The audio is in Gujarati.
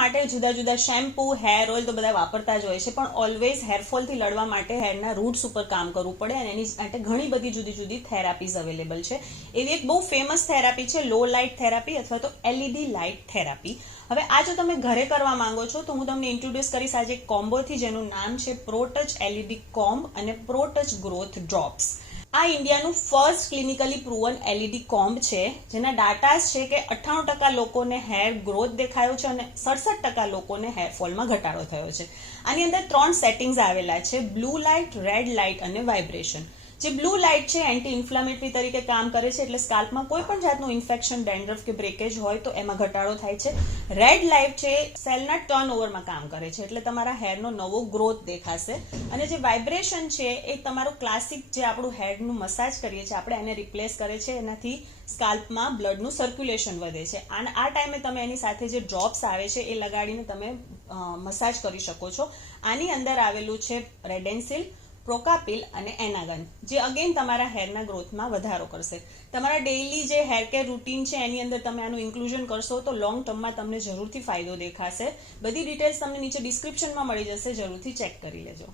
માટે જુદા જુદા શેમ્પૂ, હેર ઓઇલ તો બધા વાપરતા જ હોય છે, પણ ઓલવેઝ હેરફોલથી લડવા માટે હેરના રૂટ્સ ઉપર કામ કરવું પડે અને એની માટે ઘણી બધી જુદી જુદી થેરાપીઝ અવેલેબલ છે. એવી એક બહુ ફેમસ થેરાપી છે લો લાઇટ થેરાપી અથવા તો એલઈડી લાઇટ થેરાપી. હવે આ જો તમે ઘરે કરવા માંગો છો તો હું તમને ઇન્ટ્રોડ્યુસ કરીશ આજે એક કોમ્બોથી જેનું નામ છે પ્રોટચ એલઈડી કોમ્બ અને પ્રોટચ ગ્રોથ ડ્રોપ્સ. આ ઇન્ડિયાનું ફર્સ્ટ ક્લિનિકલી પ્રૂવન એલઈડી કોમ્બ છે, જેના ડાટાસ છે કે 98% લોકોને હેર ગ્રોથ દેખાયો છે અને 67% લોકોને હેરફોલમાં ઘટાડો થયો છે. આની અંદર 3 સેટિંગ્સ આવેલા છે: બ્લુ લાઇટ, રેડ લાઇટ અને વાઇબ્રેશન. જે બ્લુ લાઇટ છે એન્ટી ઇન્ફ્લામેટરી તરીકે કામ કરે છે, એટલે સ્કાલ્પમાં કોઈ પણ જાતનું ઇન્ફેક્શન, ડેન્ડ્રફ કે બ્રેકેજ હોય તો એમાં ઘટાડો થાય છે. રેડ લાઇટ છે સેલના ટર્નઓવરમાં કામ કરે છે, એટલે તમારા હેરનો નવો ગ્રોથ દેખાશે. અને જે વાઇબ્રેશન છે એ તમારું ક્લાસિક જે આપણું હેરનું મસાજ કરીએ છીએ આપણે એને રિપ્લેસ કરે છે. એનાથી સ્કાલ્પમાં બ્લડનું સર્ક્યુલેશન વધે છે. અને આ ટાઈમે તમે એની સાથે જે ડ્રોપ્સ આવે છે એ લગાડીને તમે મસાજ કરી શકો છો. આની અંદર આવેલું છે રેડેન્સિલ, પ્રોકાપિલ અને એનાગન, જે અગેન તમારા હેરના ગ્રોથમાં વધારો કરશે. તમારા ડેઇલી જે હેર કેર રૂટીન છે એની અંદર તમે આનું ઇન્ક્લુઝન કરશો તો લોંગ ટર્મમાં તમને જરૂરથી ફાયદો દેખાશે. બધી ડિટેલ્સ તમને નીચે ડિસ્ક્રિપ્શનમાં મળી જશે, જરૂરથી ચેક કરી લેજો.